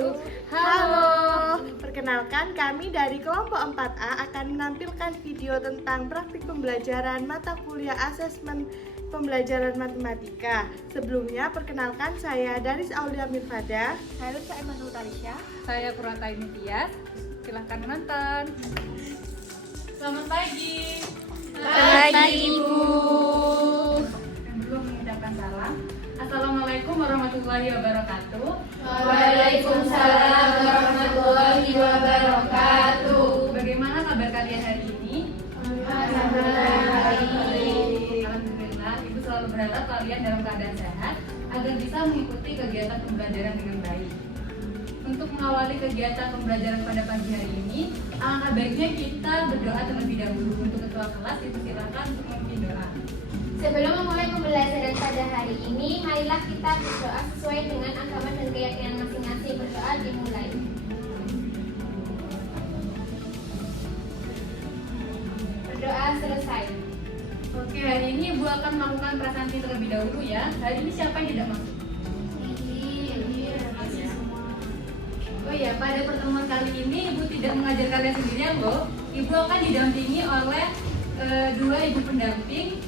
wabarakatuh. Halo, perkenalkan kami dari kelompok 4A akan menampilkan video tentang praktik pembelajaran mata kuliah asesmen pembelajaran matematika. Sebelumnya, perkenalkan saya Daris Aulia Mirfada. Saya Lutfa Emanuel Tarisya. Saya Purwata Tias. Silahkan menonton. Selamat pagi. Selamat pagi, Ibu. Yang belum mengucapkan salam. Assalamualaikum warahmatullahi wabarakatuh. Waalaikumsalam warahmatullahi wabarakatuh. Bagaimana kabar kalian hari ini? Alhamdulillah. Alhamdulillah, Ibu selalu berharap kalian dalam keadaan sehat agar bisa mengikuti kegiatan pembelajaran dengan baik. Untuk mengawali kegiatan pembelajaran pada pagi hari ini, alangkah baiknya kita berdoa terlebih dahulu. Untuk ketua kelas, Ibu silakan untuk memimpin doa. Sebelum memulai pembelajaran pada hari ini, marilah kita berdoa sesuai dengan agama dan keyakinan masing-masing. Berdoa dimulai. Berdoa selesai. Oke, hari ini Ibu akan melakukan prasasti terlebih dahulu ya. Hari ini siapa yang tidak masuk? Oh ya, pada pertemuan kali ini Ibu tidak mengajar kalian sendirian loh. Ibu akan didampingi oleh dua ibu pendamping.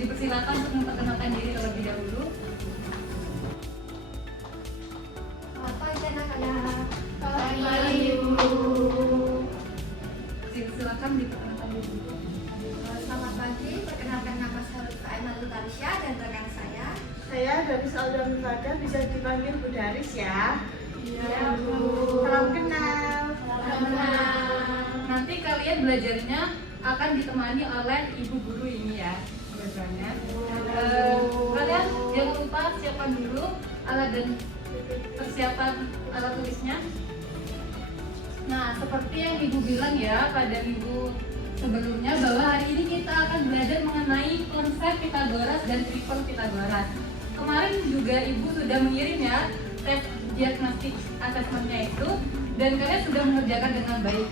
Dipersilakan untuk memperkenalkan diri terlebih dahulu. Selamat pagi anak-anak. Ibu. Silakan diperkenalkan diri. Selamat pagi, perkenalkan nama saya Lutfa Emanuel Tarisya dan rekan saya. Saya Daris Aulia Mirfada, bisa dipanggil Bu Daris ya. Iya, Bu. Salam kenal. Nanti kalian belajarnya akan ditemani oleh ibu guru ini ya. Biasanya. Kalian jangan lupa siapkan dulu alat dan persiapan alat tulisnya. Nah, seperti yang Ibu bilang ya pada minggu sebelumnya, bahwa hari ini kita akan belajar mengenai konsep Pitagoras dan triple Pitagoras. Kemarin juga Ibu sudah mengirim ya tes diagnostik asesmennya itu, dan kalian sudah mengerjakan dengan baik.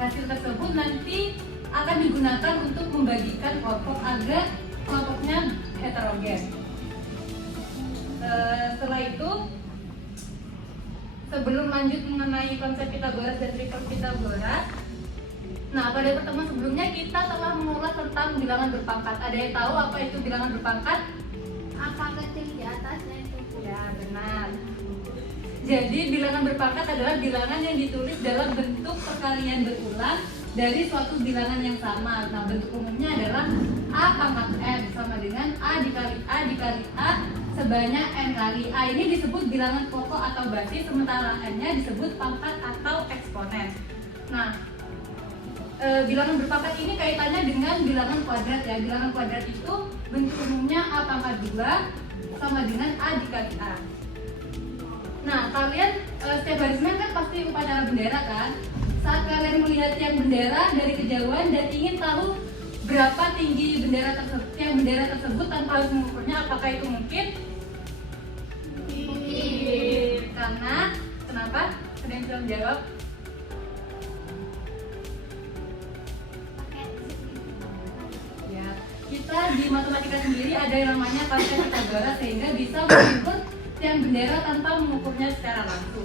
Hasil tersebut nanti akan digunakan untuk membagikan kelompok agar kelompoknya heterogen. Setelah itu, sebelum lanjut mengenai konsep Pitagoras dan triple Pitagoras, nah pada pertemuan sebelumnya kita telah mengulas tentang bilangan berpangkat. Ada yang tahu apa itu bilangan berpangkat? Apa ketik di atasnya itu? Ya, benar. Jadi bilangan berpangkat adalah bilangan yang ditulis dalam bentuk perkalian berulang dari suatu bilangan yang sama. Nah, bentuk umumnya adalah A pangkat N sama dengan A dikali A sebanyak N kali. A ini disebut bilangan pokok atau basis, sementara N-nya disebut pangkat atau eksponen. Nah, bilangan berpangkat ini kaitannya dengan bilangan kuadrat ya. Bilangan kuadrat itu bentuk umumnya A pangkat 2 sama dengan A dikali A. Nah, kalian setiap hari Senin kan pasti upacara bendera kan? Saat kalian melihat tiang bendera dari kejauhan dan ingin tahu berapa tinggi tiang bendera tersebut tanpa harus mengukurnya, apakah itu mungkin? Mungkin. Karena kenapa? Ada yang bisa menjawab? Ya, kita di matematika sendiri ada yang namanya konsep Pitagoras, sehingga bisa mengukur tiang bendera tanpa mengukurnya secara langsung.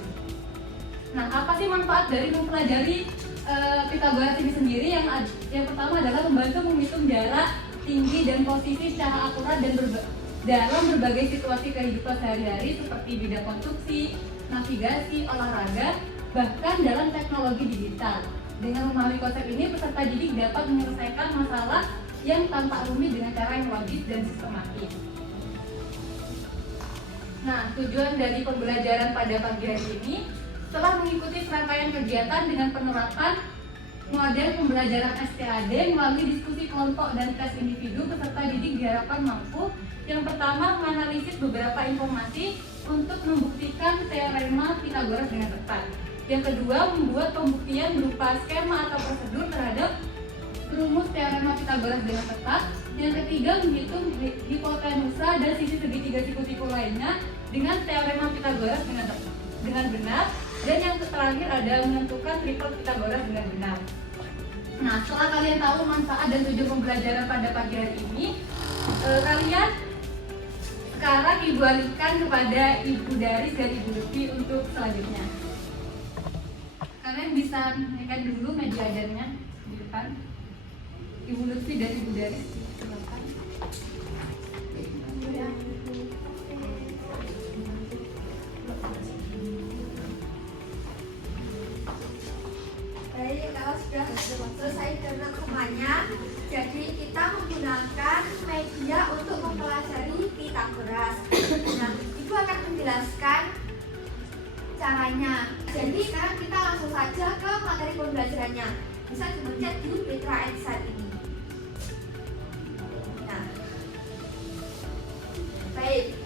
Nah, apa sih manfaat dari mempelajari Pitagoras ini sendiri? Yang pertama adalah membantu menghitung jarak, tinggi, dan posisi secara akurat dan dalam berbagai situasi kehidupan sehari-hari seperti bidang konstruksi, navigasi, olahraga, bahkan dalam teknologi digital. Dengan memahami konsep ini, peserta didik dapat menyelesaikan masalah yang tampak rumit dengan cara yang logis dan sistematis. Nah, tujuan dari pembelajaran pada pagi hari ini, setelah mengikuti serangkaian kegiatan dengan penerapan model pembelajaran STAD melalui diskusi kelompok dan tes individu, peserta didik diharapkan mampu yang pertama menganalisis beberapa informasi untuk membuktikan teorema Pitagoras dengan tepat. Yang kedua, membuat pembuktian berupa skema atau prosedur terhadap rumus teorema Pitagoras dengan tepat. Yang ketiga, menghitung hipotenusa dan sisi segitiga siku-siku lainnya dengan teorema Pitagoras dengan benar. Dan yang terakhir ada menentukan triple Pitagoras dengan benar. Nah, setelah kalian tahu manfaat dan tujuan pembelajaran pada pagi hari ini, kalian sekarang Ibu alihkan kepada Ibu Daris dan Ibu Lutfi untuk selanjutnya. Kalian bisa naikkan dulu meja ajarnya di depan. Ibu Lutfi dan Ibu Daris, silakan. Baik, kalau sudah selesai dengan semuanya, jadi kita menggunakan media untuk mempelajari Pythagoras. Nah, Ibu akan menjelaskan caranya. Jadi sekarang kita langsung saja ke materi pembelajarannya. Bisa dipencet di Petra Edsa ini. Nah, baik.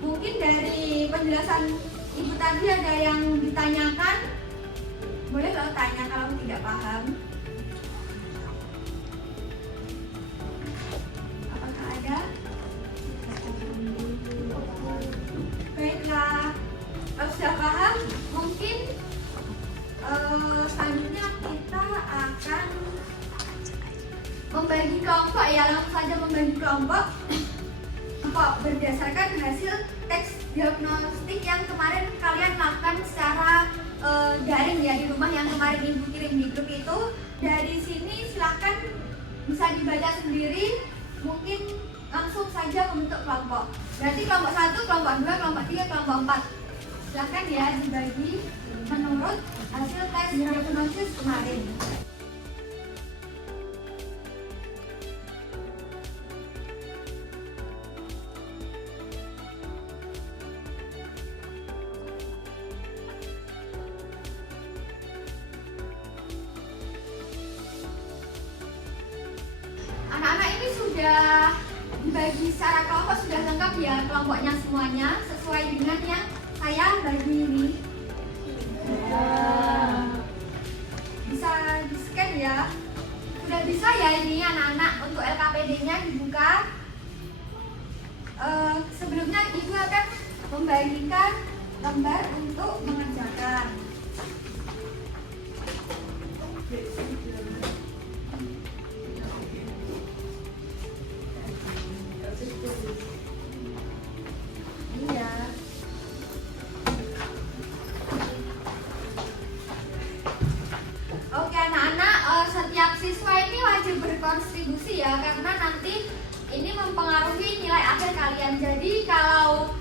Mungkin dari penjelasan Ibu tadi ada yang ditanyakan, boleh kalau tanya kalau tidak paham. Apakah ada? Baiklah, kalau sudah paham, mungkin selanjutnya kita akan membagi kelompok ya, langsung saja membagi kelompok berdasarkan hasil teks diagnostik yang kemarin kalian lakukan secara daring ya di rumah yang kemarin Ibu kirim di grup itu. Dari sini silahkan bisa dibaca sendiri, mungkin langsung saja membentuk kelompok. Berarti kelompok 1, kelompok 2, kelompok 3, kelompok 4. Silahkan ya dibagi menurut hasil tes diagnosis kemarin. Anak-anak ini sudah dibagi secara kelompok, sudah lengkap ya kelompoknya semuanya sesuai dengan yang saya bagi ini. membagikan lembar untuk mengerjakan. Iya. Oke anak-anak, setiap siswa ini wajib berkontribusi ya, karena nanti ini mempengaruhi nilai akhir kalian. Jadi kalau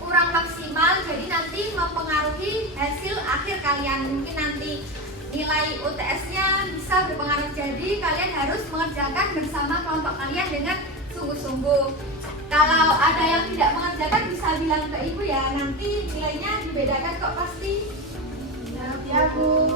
kurang maksimal, jadi nanti mempengaruhi hasil akhir kalian. Mungkin nanti nilai UTS-nya bisa berpengaruh. Jadi kalian harus mengerjakan bersama kelompok kalian dengan sungguh-sungguh. Kalau ada yang tidak mengerjakan bisa bilang ke ibu ya, nanti nilainya dibedakan kok pasti. Ya, Bu.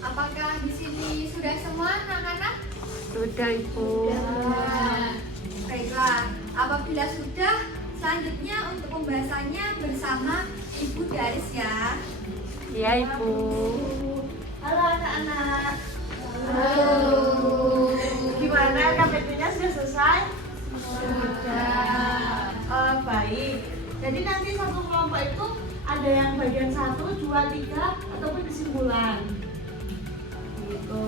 Apakah di sini sudah semua anak-anak? Sudah, Ibu. Baiklah, apabila sudah, selanjutnya untuk pembahasannya bersama Ibu Daris ya. Iya, Ibu. Halo anak-anak. Halo. Gimana KPT-nya sudah selesai? Sudah. Baik. Jadi nanti satu kelompok itu ada yang bagian 1, 2, 3 ataupun kesimpulan. Gitu.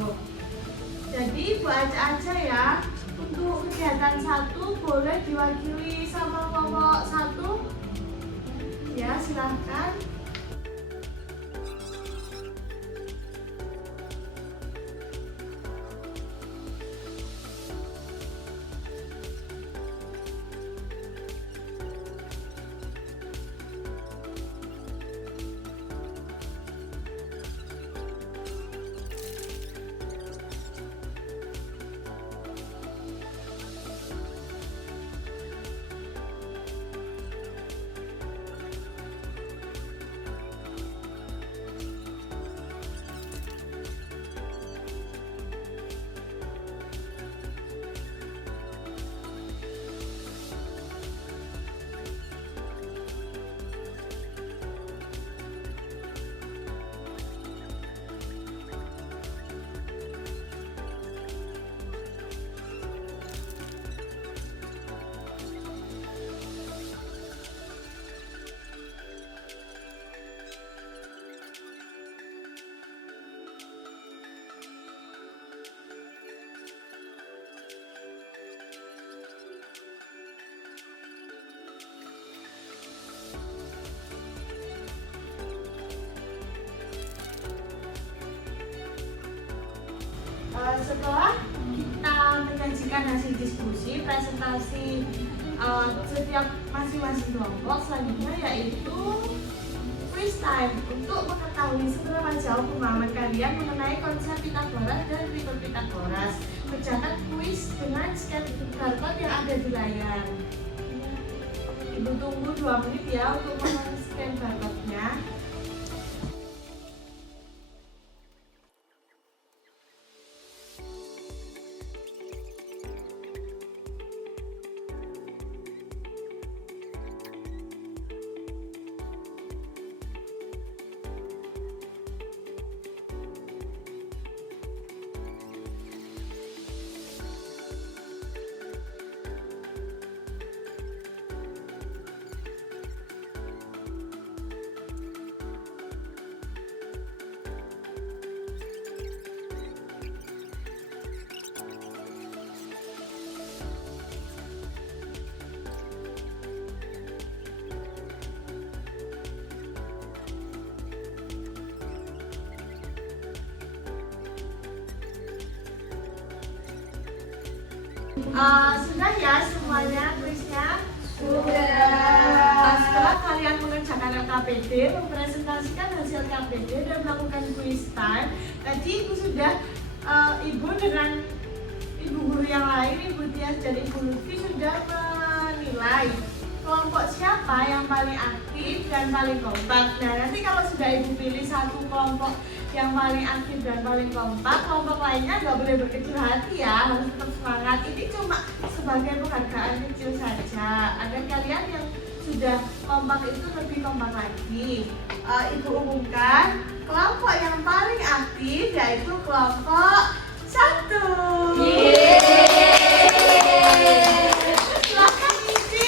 Jadi baca aja ya. Untuk kegiatan 1 boleh diwakili sama kelompok 1. Ya, silahkan. Setelah kita menyajikan hasil diskusi, presentasi setiap masing-masing kelompok, selanjutnya yaitu quiz time untuk mengetahui seberapa jauh pemahaman kalian mengenai konsep Pitagoras dan tripel Pitagoras. Kerjakan quiz dengan scan barcode yang ada di layar. Ibu tunggu 2 menit ya untuk men-scan barcode-nya. Sudah ya semuanya kuisnya? Sudah. Setelah kalian mengerjakan KPD, mempresentasikan hasil KPD dan melakukan quiz time, tadi Ibu sudah Ibu dengan Ibu guru yang lain, Ibu Tias dan Ibu Lutfi sudah menilai kelompok siapa yang paling aktif dan paling kompak. Nah, nanti kalau sudah Ibu pilih satu kelompok yang paling aktif dan paling kompak, kelompok lainnya nggak boleh berkecil hati ya, harus tetap semangat. Ini cuma sebagai penghargaan kecil saja agar kalian yang sudah kompak itu lebih kompak lagi. Ibu umumkan kelompok yang paling aktif yaitu kelompok 1. Silakan Ici.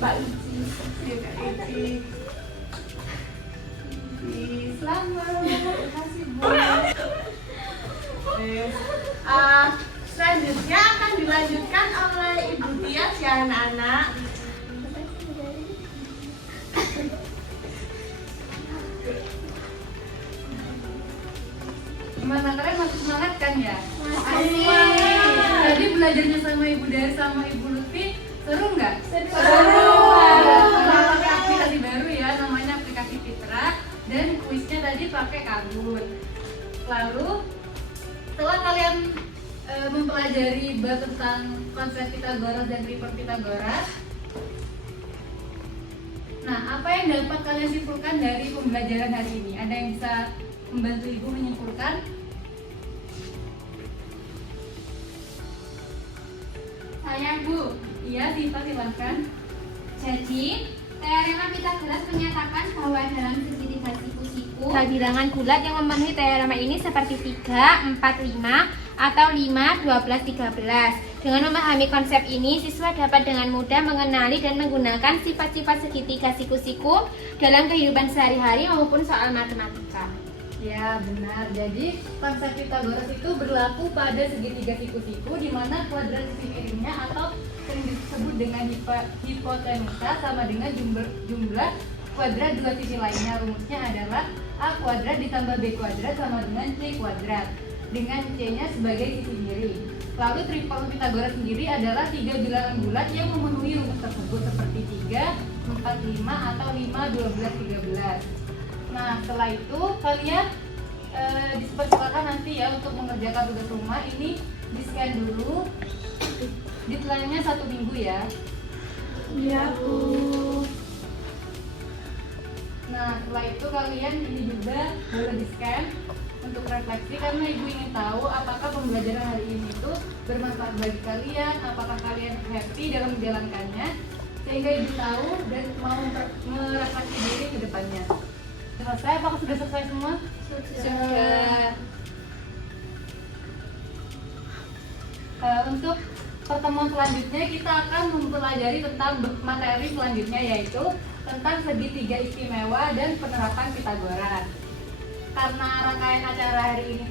Mbak Ici. Ya, Kak Ici. Selamat. Terima kasih Bu. Selanjutnya akan dilanjutkan oleh Ibu Tias ya anak-anak. Gimana, kalian masih semangat kan ya? Masih. Tadi belajarnya sama Ibu Dari sama Ibu Lutfi seru nggak? Seru. Kita pakai aplikasi baru ya, namanya aplikasi Fitra, dan kuisnya tadi pakai Kahoot. Lalu setelah kalian mempelajari bab tentang konsep Pitagoras dan triper Pitagoras, nah apa yang dapat kalian simpulkan dari pembelajaran hari ini? Ada yang bisa membantu Ibu menyimpulkan? Saya Bu. Iya, Siva silahkan. Jadi, teorema Pitagoras menyatakan bahwa dalam segitiga siku-siku bilangan bulat yang memenuhi teorema ini seperti 3, 4, 5 atau 5, 12, 13. Dengan memahami konsep ini, siswa dapat dengan mudah mengenali dan menggunakan sifat-sifat segitiga siku-siku dalam kehidupan sehari-hari maupun soal matematika. Ya benar, jadi konsep Pitagoras itu berlaku pada segitiga siku-siku di mana kuadrat sisi miringnya atau sering disebut dengan hipotenusa sama dengan jumlah kuadrat dua sisi lainnya. Rumusnya adalah A kuadrat ditambah B kuadrat sama dengan C kuadrat, dengan C-nya sebagai sisi miring. Lalu triple Pitagoras sendiri adalah 3 bilangan bulat yang memenuhi rumus tersebut seperti 3, 4, 5 atau 5, 12, 13. Nah setelah itu kalian dipersilakan nanti ya untuk mengerjakan tugas rumah. Ini di scan dulu, deadline-nya 1 minggu ya. Iya Bu. Nah setelah itu kalian ini juga boleh di scan untuk refleksi, karena Ibu ingin tahu apakah pembelajaran hari ini itu bermanfaat bagi kalian, apakah kalian happy dalam menjalankannya, sehingga Ibu tahu dan mau merefleksi diri ke depannya. Selesai? Apakah sudah selesai semua? Sudah. Untuk pertemuan selanjutnya kita akan mempelajari tentang materi selanjutnya, yaitu tentang segitiga istimewa dan penerapan Pitagoras. Karena rangkaian acara hari ini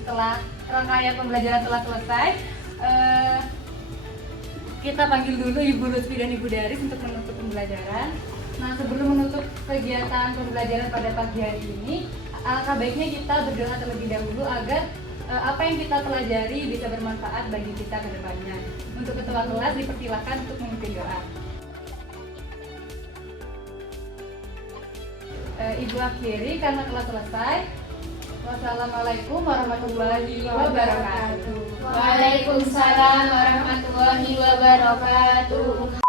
rangkaian pembelajaran telah selesai, kita panggil dulu Ibu Lutfi dan Ibu Daris untuk menutup pembelajaran. Nah sebelum menutup kegiatan pembelajaran pada pagi hari ini, alangkah baiknya kita berdoa terlebih dahulu agar apa yang kita pelajari bisa bermanfaat bagi kita ke depannya. Untuk ketua kelas dipersilakan untuk memimpin doa. Ibu akhiri karena telah selesai. Wassalamualaikum warahmatullahi wabarakatuh. Waalaikumsalam warahmatullahi wabarakatuh.